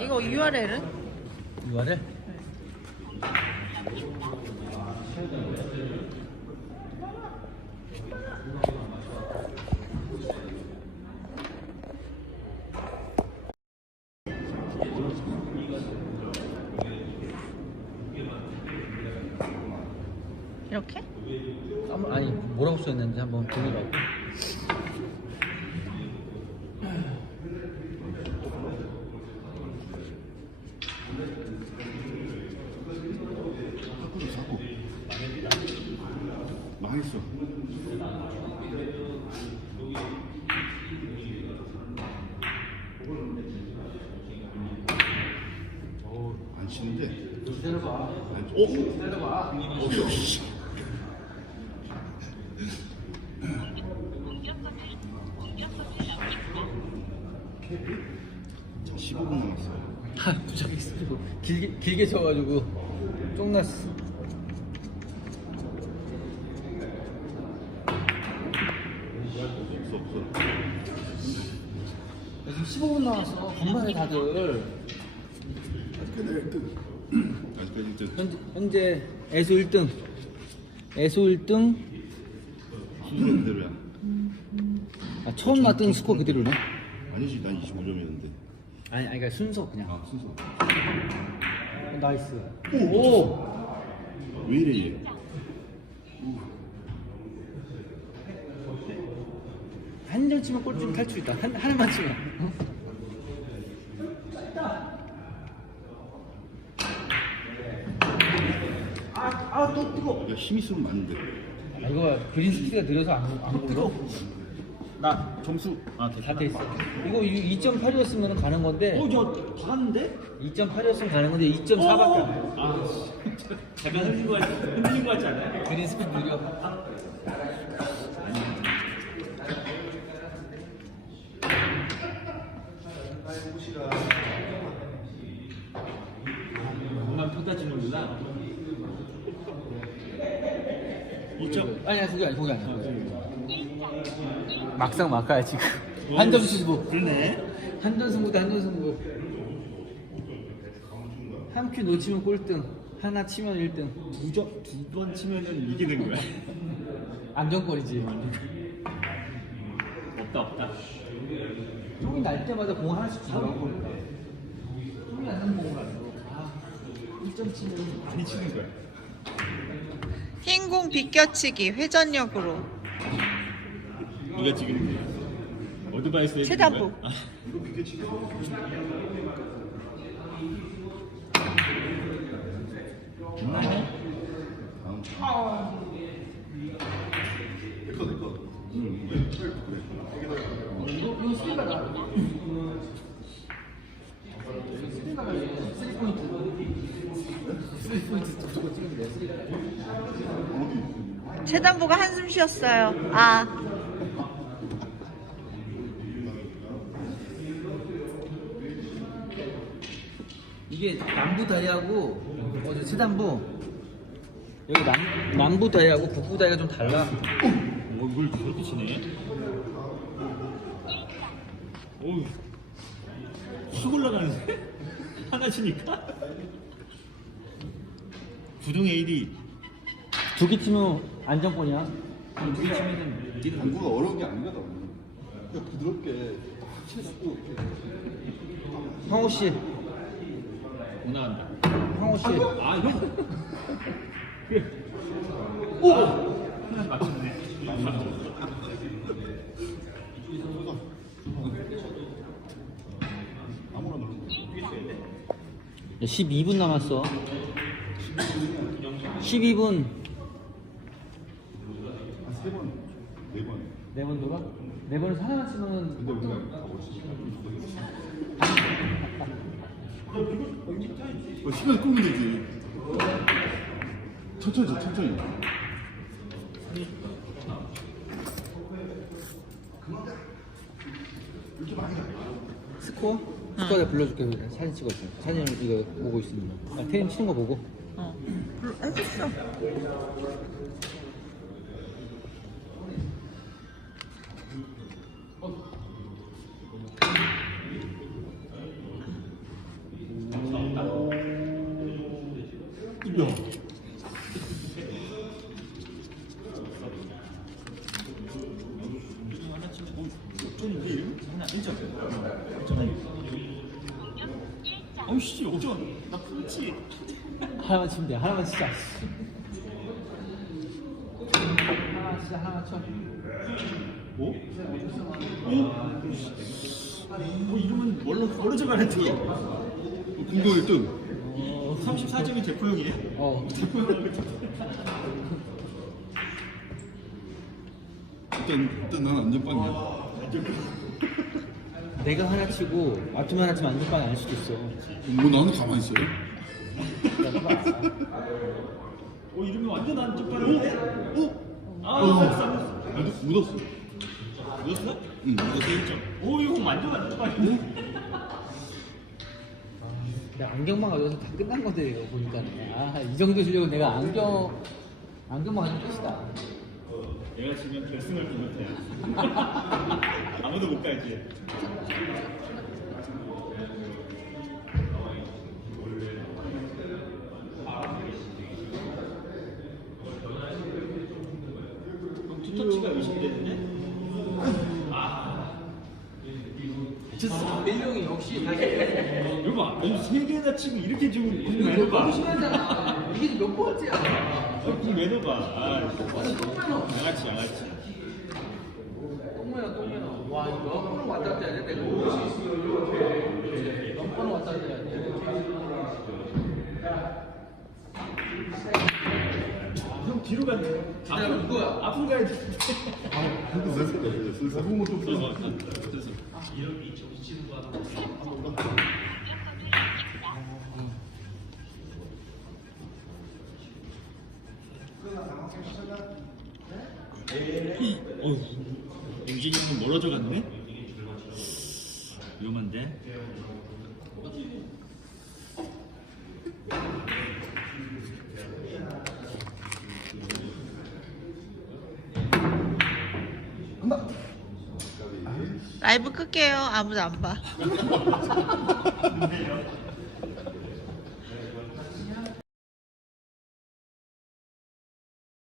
이거 URL은? 이거를? 이렇게? 한번 아니 뭐라고 써있는지 한번 보내라고 사쿠를 사고 망했어. 어, 안 치는데? 어, 씨. 자, 15분 남았어요 아 있어가지고. 길게, 길게 쳐가지고 쫑났어 지금 15분 남았어. 건반에 다들. 아직까지 1등 아직까지 1등 현재, 현재 애수 1등. 애수 1등. 순서 그대로야. 아, 처음 났던 스코어 그대로네? 아니지 난 25점이었는데. 아니 아니 그러니까 순서 그냥. 아 순서. 어, 나이스. 오! 왜 이래 얘 한점 치면 꼴찌 탈출이다. 한, 하나만 치면. 어? 아아또 뜨거. 야 힘이 있으면 맞는데. 아, 이거 그린 스피드가 느려서 안, 안 굴러? 나 점수. 아 다. 돼 있어. 이거 2.8이었으면 가는 건데. 어저 받았는데? 2.8이었으면 가는 건데 2.4밖에 안 돼. 아 잠깐 흔들린 거 같지 흔들린 거 같지 않아요? 그린 스피드 느려 공만 쏟아지는구나 2 점 아니야 그게 아니 그게 아니야 막상 막가야 지금. 한점 승부 그러네. 한점 승부다 한점 승부. 한 큐 놓치면 꼴등 하나 치면 1등. 두점 두 번 치면은 이기는 거야? 안정권이지. 없다 없다. 쫑이 날 때마다 공 하나씩 주더라고 쫑이 안 나는 공을 안 줘. 아 1점 치면. 많이 치는 거야 흰공 비껴치기 회전력으로 네가 지금 어드바이스 해주는 세단부. 거야? 아, 이거 비켜치기 있나요? 다음 내꺼 내꺼 응 그래 그래 이거 이거 스리가 나 스리가 나 3포인트 3포인트 무조건 찍으면 돼 스리가 최단부가 한숨 쉬었어요. 아, 이게 남부 다이하고 어제 세단부 여기 남, 남부 다이하고 북부 다이가 좀 달라 뭐 이걸 저렇게 치네 오우 쑥 올라가는데? 하나 치니까? 구동 AD 두개 치면 안정권이야? 당구가 어려운 게 아니거든 그냥 부드럽게 딱 치고 황호 씨. 못 나간다. 황호 씨. 아 형! 오! 하나 맞췄네 아무나 넣는 거 12분 남았어. 12분 한세번 네 번 네 번 돌아? 네 번을 하나만 치면은 근데 우리가 가보지 어, 시간 끌면 되지 천천히 쳐, 천천히 스코어? 스코어 내가 불러줄게 그래. 사진 찍어줘 사진 이거 보고 있으면 아, 테임 치는 거 보고 어. 했어. 야. 좀 이름? 장난 1점. 1점. 어이씨 5점. 나 풀치. 하나만 치면 돼. 하나만 치자. 하나 치자. 하나만 쳐. 오? 오? 뭐 이러면 멀러 멀어져 가는데. 공동 1등. 어. 34점이 대포형이에요? 어. 일단 일단 난 안전빵이야. 내가 하나 치고 마트만 하나 치면 안전빵 안할 수도 있어. 뭐 나는 가만히 있어요. 오 이러면 완전 안쪽 빠른데? 어? 아, 어. 됐어, 됐어. 묻- 묻었어. 묻었어? 응, 묻었어. 1점. 오 이거 완전 안쪽 빠 내가 안경만 가져와서 다 끝난 건데 이거 보니까 아, 이 정도 실력은 내가 안경 안경만 가지고 끝이다. 얘가 지면 결승을 또 못해. 아무도 못 가지. 멜령이 역시 이거 봐, 아니, 세 개나 치고 이렇게 지금 공 매너가. 심하잖아. 이게 지금 몇 번째야? 아, 공 매너가. 아, 양아치, 양아치. 똥매나 똥매나. 와 이거 몇 왔다 갔다 해야 돼 내가. 몇 왔다 갔다 해야 돼. 형 뒤로 가. 앞으로 누구야? 앞으로 가야 돼. 슬슬 보면 또 그래. 이, 어, 영진이 형은 멀어져 갔네? 위험한데? 라이브 끌게요. 아무도 안 봐.